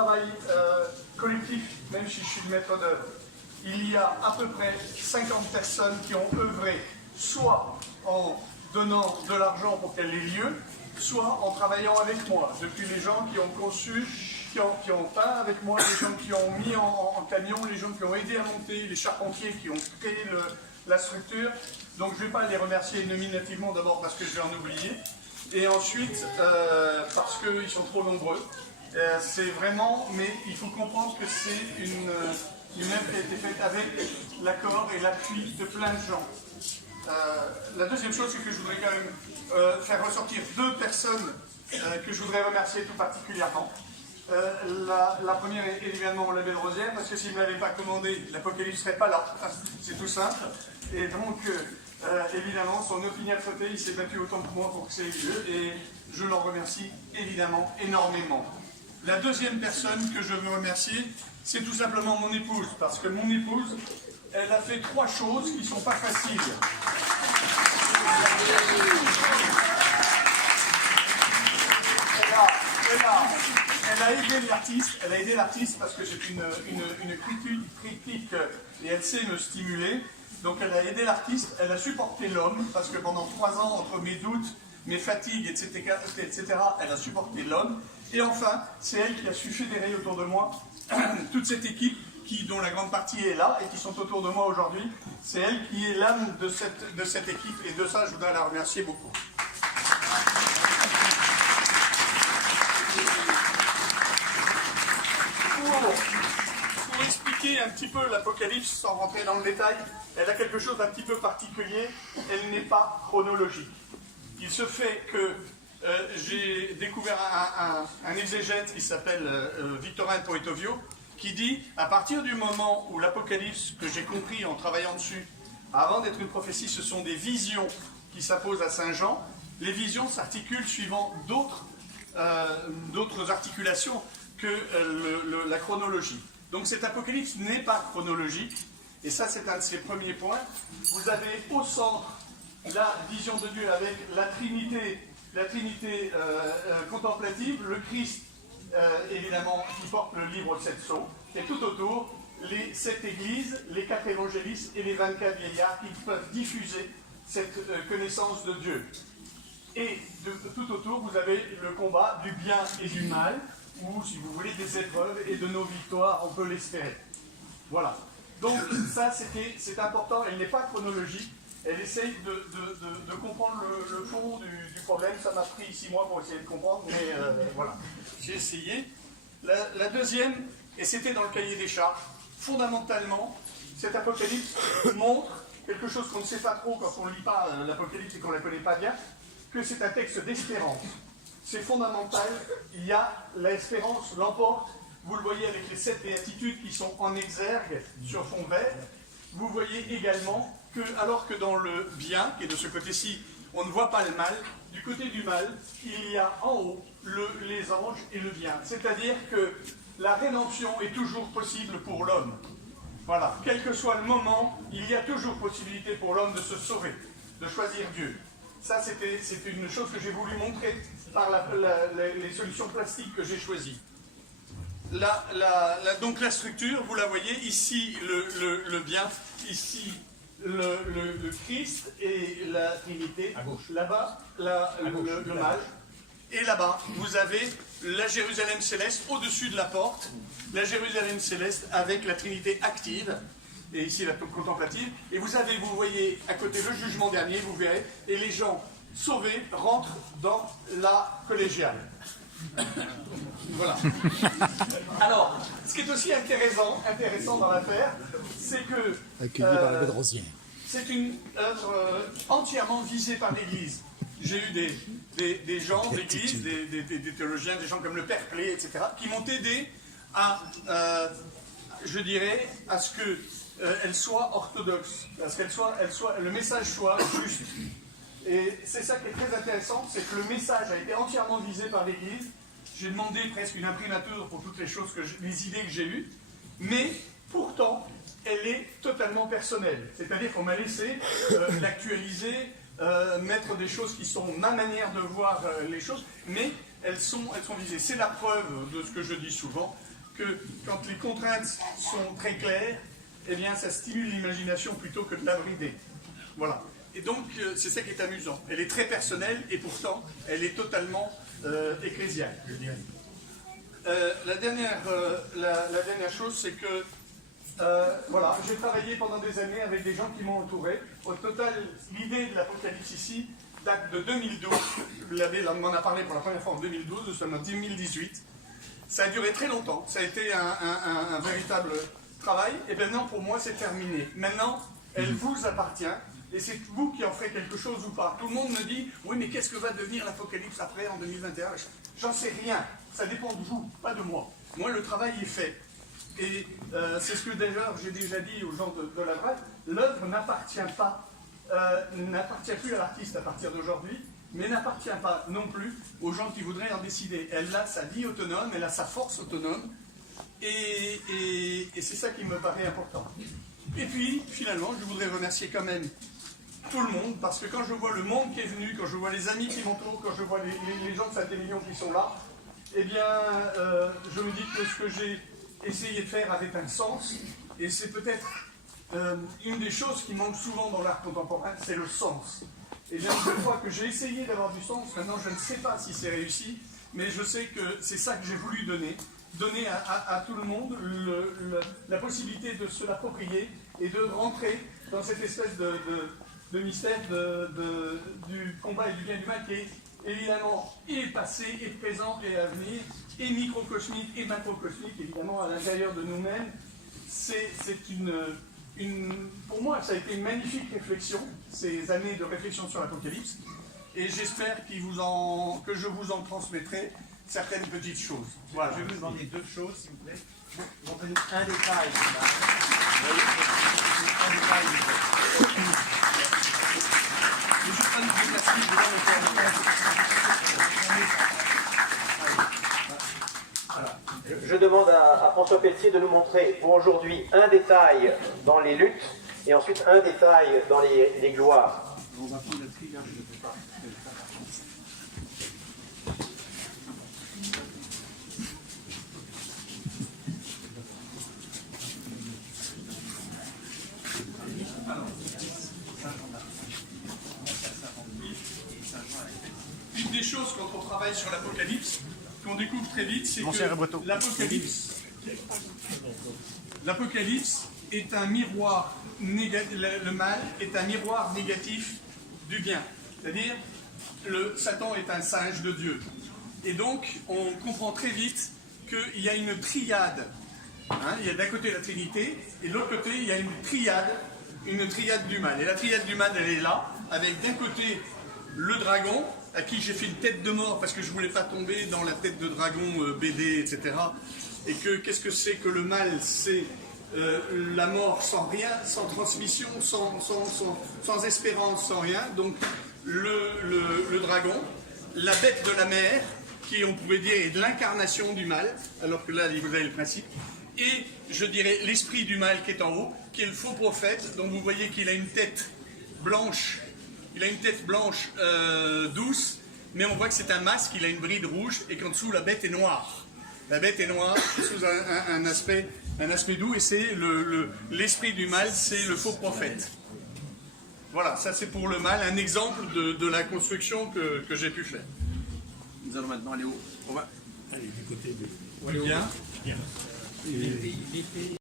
travail collectif, même si je suis le maître d'œuvre, il y a à peu près 50 personnes qui ont œuvré, soit en donnant de l'argent pour qu'elle ait lieu, soit en travaillant avec moi. Depuis les gens qui ont conçu, qui ont peint avec moi, les gens qui ont mis en camion, les gens qui ont aidé à monter, les charpentiers qui ont créé la structure. Donc je ne vais pas les remercier nominativement, d'abord parce que je vais en oublier, et ensuite parce qu'ils sont trop nombreux. C'est vraiment, mais il faut comprendre que c'est une œuvre qui a été faite avec l'accord et l'appui de plein de gens. La deuxième chose, c'est que je voudrais quand même faire ressortir deux personnes que je voudrais remercier tout particulièrement. La première est évidemment l'abbé de Rosière, parce que s'il ne m'avait pas commandé, l'Apocalypse ne serait pas là. C'est tout simple. Et donc, évidemment, son opiniâtreté, il s'est battu autant que moi pour que ça ait lieu, et je l'en remercie évidemment énormément. La deuxième personne que je veux remercier, c'est tout simplement mon épouse, parce que mon épouse, elle a fait trois choses qui ne sont pas faciles. Elle a aidé l'artiste parce que j'ai une critique et elle sait me stimuler. Donc elle a aidé l'artiste, elle a supporté l'homme, parce que pendant 3 ans, entre mes doutes, mes fatigues, etc., elle a supporté l'homme. Et enfin, c'est elle qui a su fédérer autour de moi toute cette équipe, dont la grande partie est là et qui sont autour de moi aujourd'hui. C'est elle qui est l'âme de cette équipe, et de ça, je voudrais la remercier beaucoup. Pour expliquer un petit peu l'Apocalypse, sans rentrer dans le détail, elle a quelque chose d'un petit peu particulier, elle n'est pas chronologique. Il se fait que j'ai découvert un exégète qui s'appelle Victorin Poetovio, qui dit, à partir du moment où l'Apocalypse, que j'ai compris en travaillant dessus, avant d'être une prophétie, ce sont des visions qui s'apposent à Saint Jean, les visions s'articulent suivant d'autres articulations que la chronologie. Donc cet Apocalypse n'est pas chronologique, et ça c'est un de ses premiers points. Vous avez au centre la vision de Dieu avec la Trinité contemplative, le Christ évidemment qui porte le livre aux 7 sceaux, et tout autour les 7 églises, les 4 évangélistes et les 24 vieillards qui peuvent diffuser cette connaissance de Dieu. Et tout autour vous avez le combat du bien et du mal, ou si vous voulez des épreuves, et de nos victoires, on peut l'espérer. Voilà. Donc ça c'est important, elle n'est pas chronologique, elle essaye de comprendre le fond du problème. Ça m'a pris 6 mois pour essayer de comprendre, mais voilà, j'ai essayé. La deuxième, et c'était dans le cahier des charges, fondamentalement, cet Apocalypse montre quelque chose qu'on ne sait pas trop quand on ne lit pas l'Apocalypse et qu'on ne la connaît pas bien, que c'est un texte d'espérance. C'est fondamental, il y a l'espérance l'emporte. Vous le voyez avec les 7 béatitudes qui sont en exergue sur fond vert. Vous voyez également que, alors que dans le bien, qui est de ce côté-ci, on ne voit pas le mal, du côté du mal, il y a en haut les anges et le bien. C'est-à-dire que la rédemption est toujours possible pour l'homme. Voilà, quel que soit le moment, il y a toujours possibilité pour l'homme de se sauver, de choisir Dieu. Ça, c'était une chose que j'ai voulu montrer par les solutions plastiques que j'ai choisies. Donc la structure, vous la voyez, ici le bien, ici le Christ et la Trinité, là-bas le mal, et là-bas vous avez la Jérusalem céleste au-dessus de la porte, la Jérusalem céleste avec la Trinité active, et ici la contemplative, et vous voyez à côté le jugement dernier, vous verrez, et les gens sauvés rentrent dans la collégiale. Voilà. Alors, ce qui est aussi intéressant dans l'affaire, c'est que c'est une œuvre entièrement visée par l'Église. J'ai eu des gens d'Église, des théologiens, des gens comme le Père Plé, etc., qui m'ont aidé à, je dirais, à ce qu'elle soit orthodoxe, à ce que le message soit juste. Et c'est ça qui est très intéressant, c'est que le message a été entièrement visé par l'Église. J'ai demandé presque une imprimature pour toutes les idées que j'ai eues, mais pourtant, elle est totalement personnelle. C'est-à-dire qu'on m'a laissé l'actualiser, mettre des choses qui sont ma manière de voir les choses, mais elles sont visées. C'est la preuve de ce que je dis souvent, que quand les contraintes sont très claires, eh bien ça stimule l'imagination plutôt que de la brider. Voilà. Et donc c'est ça qui est amusant. Elle est très personnelle et pourtant elle est totalement ecclésiale. La dernière chose, c'est que voilà, j'ai travaillé pendant des années avec des gens qui m'ont entouré. Au total, l'idée de l'Apocalypse ici date de 2012. On m'en a parlé pour la première fois en 2012, nous sommes en 2018. Ça a duré très longtemps, ça a été un véritable travail. Et maintenant, pour moi, c'est terminé. Maintenant, elle vous appartient. Et c'est vous qui en ferez quelque chose ou pas. Tout le monde me dit, oui, mais qu'est-ce que va devenir l'Apocalypse après, en 2021? J'en sais rien. Ça dépend de vous, pas de moi. Moi, le travail est fait. Et c'est ce que d'ailleurs j'ai déjà dit aux gens de la droite. L'œuvre n'appartient plus à l'artiste à partir d'aujourd'hui, mais n'appartient pas non plus aux gens qui voudraient en décider. Elle a sa vie autonome, elle a sa force autonome. Et c'est ça qui me paraît important. Et puis, finalement, je voudrais remercier quand même tout le monde, parce que quand je vois le monde qui est venu, quand je vois les amis qui m'entourent, quand je vois les gens de Saint-Émilion qui sont là, eh bien, je me dis que ce que j'ai essayé de faire avait un sens, et c'est peut-être une des choses qui manque souvent dans l'art contemporain, c'est le sens. Et bien, je crois que j'ai essayé d'avoir du sens, maintenant je ne sais pas si c'est réussi, mais je sais que c'est ça que j'ai voulu donner à tout le monde la possibilité de se l'approprier et de rentrer dans cette espèce de mystère du combat et du bien et du mal qui est évidemment et passé, et présent, et à venir, et microcosmique, et macrocosmique, évidemment, à l'intérieur de nous-mêmes. Pour moi, ça a été une magnifique réflexion, ces années de réflexion sur l'Apocalypse, et j'espère que je vous en transmettrai certaines petites choses. Voilà. Je vais vous demander deux choses, s'il vous plaît. Montrez-nous un détail. Un détail. Je demande à François Pelletier de nous montrer pour aujourd'hui un détail dans les luttes et ensuite un détail dans les gloires. On va prendre le triangle, je ne sais pas. Une des choses quand on travaille sur l'Apocalypse, qu'on découvre très vite, c'est que l'Apocalypse est un miroir négatif, le mal est un miroir négatif du bien. C'est-à-dire, Satan est un singe de Dieu. Et donc, on comprend très vite qu'il y a une triade. Il y a d'un côté la Trinité, et de l'autre côté, il y a une triade du mal. Et la triade du mal, elle est là, avec d'un côté le dragon, à qui j'ai fait une tête de mort parce que je ne voulais pas tomber dans la tête de dragon BD, etc. Et qu'est-ce que c'est que le mal? C'est la mort sans rien, sans transmission, sans espérance, sans rien. Donc le dragon, la bête de la mer, qui on pouvait dire est de l'incarnation du mal, alors que là vous avez le principe, et je dirais l'esprit du mal qui est en haut, qui est le faux prophète, donc vous voyez qu'il a une tête blanche. Il a une tête blanche douce, mais on voit que c'est un masque, il a une bride rouge, et qu'en dessous, la bête est noire. La bête est noire, sous un aspect doux, et c'est l'esprit du mal, c'est le faux prophète. Voilà, ça c'est pour le mal, un exemple de la construction que j'ai pu faire. Nous allons maintenant aller où? On va Allez, du côté de... Bien. Bien.